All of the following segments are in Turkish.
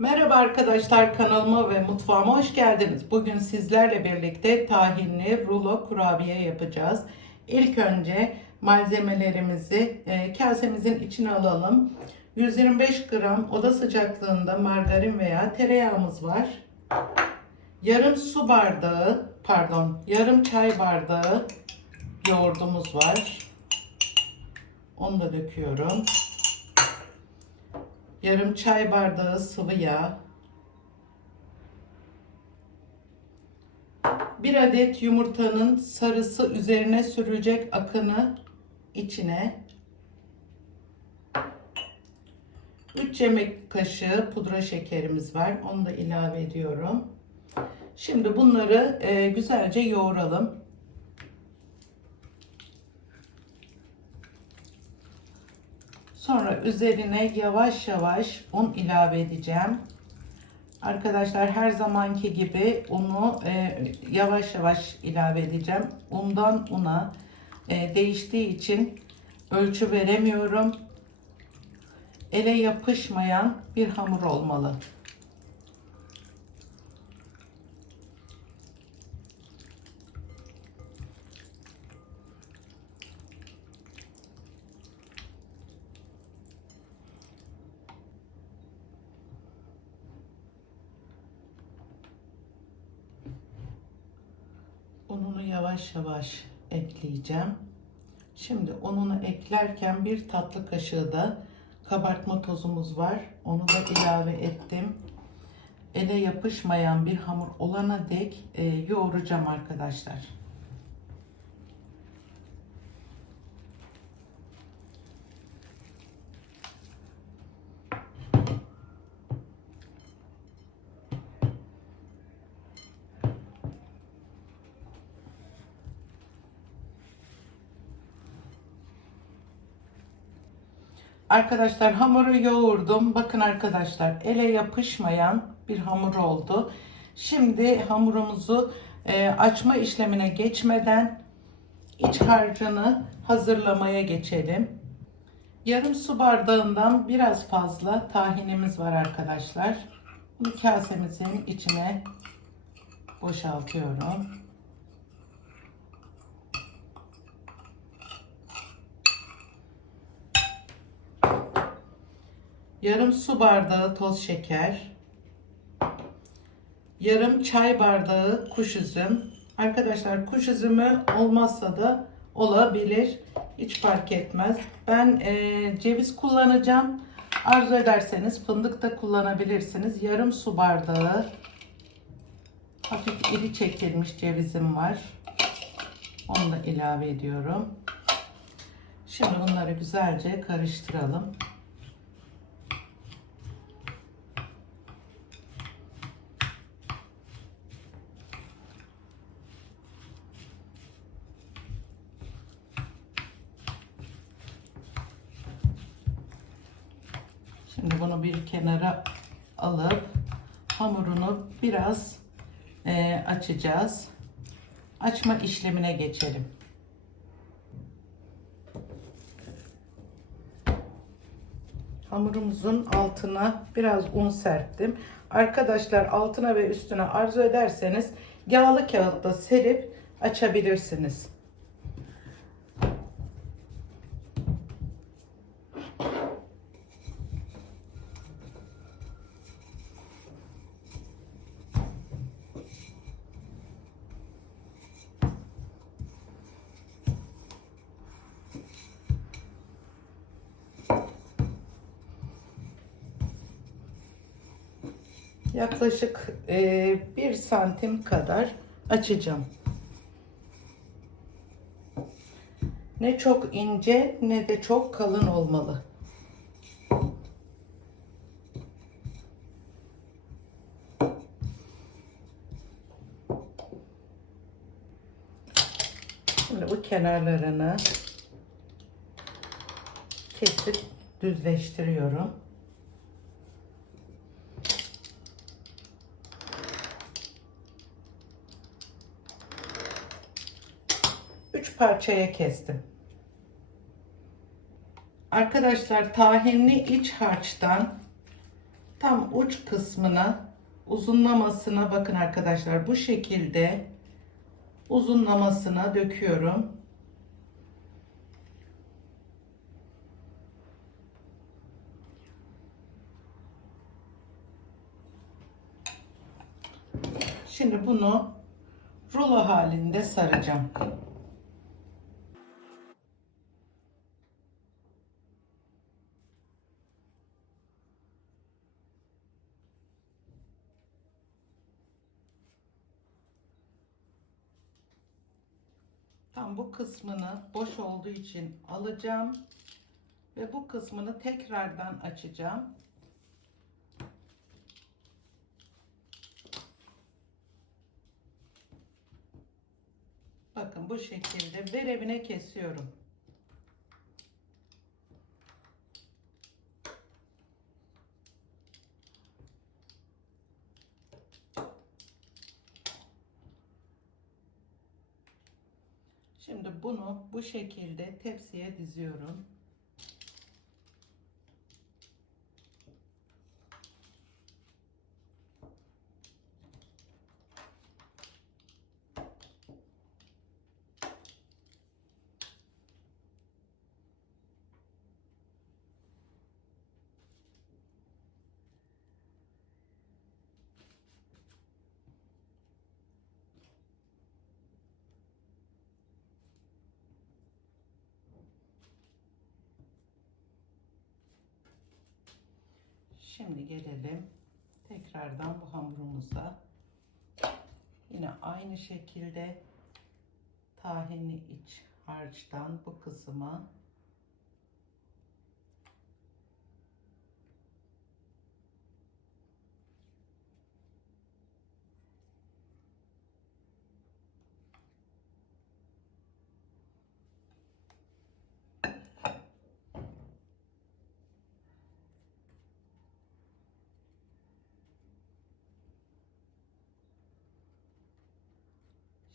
Merhaba arkadaşlar kanalıma ve mutfağıma hoş geldiniz. Bugün sizlerle birlikte tahinli rulo kurabiye yapacağız. İlk önce malzemelerimizi e, kasemizin içine alalım. 125 gram oda sıcaklığında margarin veya tereyağımız var. Yarım su bardağı, pardon, yarım çay bardağı yoğurdumuz var. Onu da döküyorum. Yarım çay bardağı sıvı yağ. Bir adet yumurtanın sarısı üzerine sürülecek akını içine. 3 yemek kaşığı pudra şekerimiz var. Onu da ilave ediyorum. Şimdi bunları e, güzelce yoğuralım. Sonra üzerine yavaş yavaş un ilave edeceğim. Arkadaşlar her zamanki gibi unu e, yavaş yavaş ilave edeceğim. Undan una e, değiştiği için ölçü veremiyorum. Ele yapışmayan bir hamur olmalı. Ununu yavaş yavaş ekleyeceğim. Şimdi ununu eklerken bir tatlı kaşığı da kabartma tozumuz var. Onu da ilave ettim. Ele yapışmayan bir hamur olana dek e, yoğuracağım arkadaşlar. Arkadaşlar hamuru yoğurdum. Bakın arkadaşlar ele yapışmayan bir hamur oldu. Şimdi hamurumuzu e, açma işlemine geçmeden iç harcını hazırlamaya geçelim. Yarım su bardağından biraz fazla tahinimiz var arkadaşlar. Bunu kasemizin içine boşaltıyorum. Yarım su bardağı toz şeker, yarım çay bardağı kuş üzüm. Arkadaşlar kuş üzümü olmazsa da olabilir. Hiç fark etmez. Ben e, ceviz kullanacağım. Arzu ederseniz fındık da kullanabilirsiniz. Yarım su bardağı hafif iri çekilmiş cevizim var. Onu da ilave ediyorum. Şimdi bunları güzelce karıştıralım. Şimdi bunu bir kenara alıp hamurunu biraz e, açacağız. Açma işlemine geçelim. Hamurumuzun altına biraz un serptim. Arkadaşlar altına ve üstüne arzu ederseniz yağlı kağıtla serip açabilirsiniz. Yaklaşık e, bir santim kadar açacağım. Ne çok ince ne de çok kalın olmalı. Şimdi bu kenarlarını kesip düzleştiriyorum. Parçaya kestim. Arkadaşlar tahinli iç harçtan tam uç kısmına uzunlamasına bakın arkadaşlar bu şekilde uzunlamasına döküyorum. Şimdi bunu rulo halinde saracağım. Tam bu kısmını boş olduğu için alacağım ve bu kısmını tekrardan açacağım. Bakın bu şekilde verevine kesiyorum. Şimdi bunu bu şekilde tepsiye diziyorum. Şimdi gelelim tekrardan bu hamurumuza. Yine aynı şekilde tahinli iç harçtan bu kısma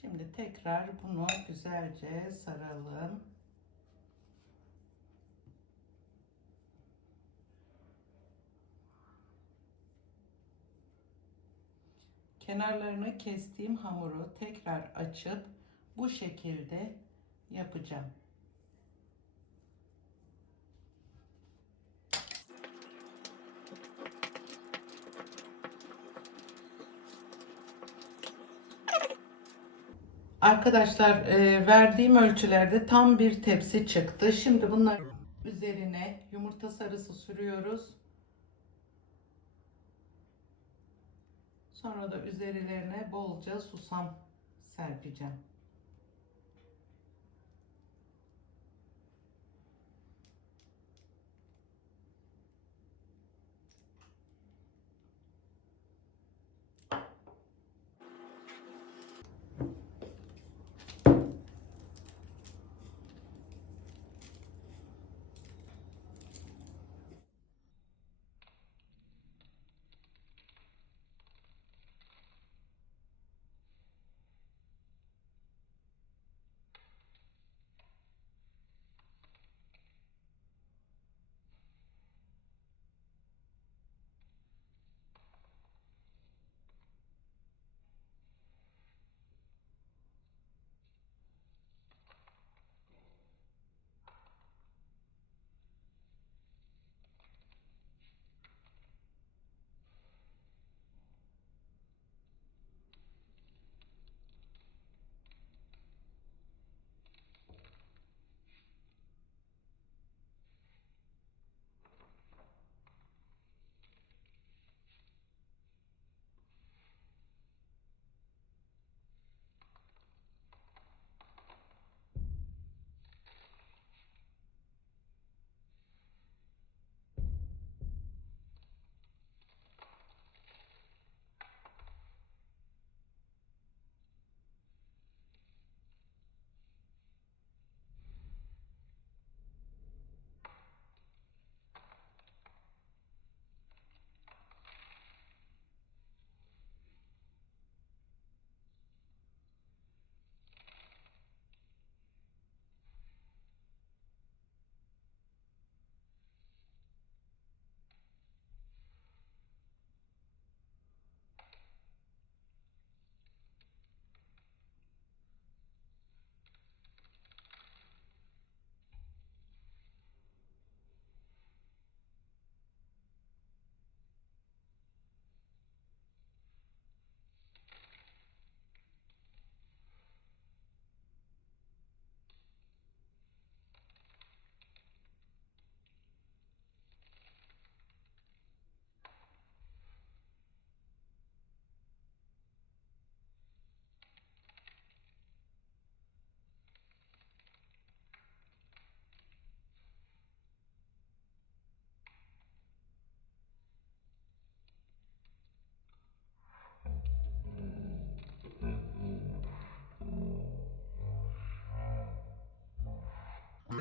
Şimdi tekrar bunu güzelce saralım. Kenarlarını kestiğim hamuru tekrar açıp bu şekilde yapacağım. Arkadaşlar e, verdiğim ölçülerde tam bir tepsi çıktı. Şimdi bunları üzerine yumurta sarısı sürüyoruz. Sonra da üzerlerine bolca susam serpeceğim.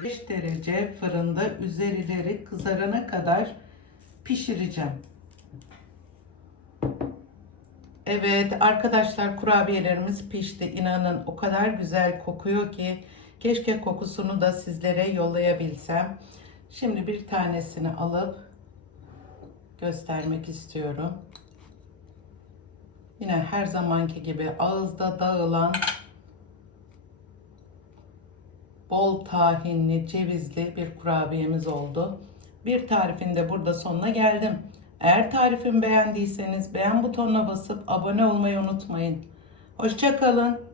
5 derece fırında üzerileri kızarana kadar pişireceğim. Evet arkadaşlar kurabiyelerimiz pişti. İnanın o kadar güzel kokuyor ki keşke kokusunu da sizlere yollayabilsem. Şimdi bir tanesini alıp göstermek istiyorum. Yine her zamanki gibi ağızda dağılan bol tahinli, cevizli bir kurabiyemiz oldu. Bir tarifin de burada sonuna geldim. Eğer tarifimi beğendiyseniz beğen butonuna basıp abone olmayı unutmayın. Hoşçakalın.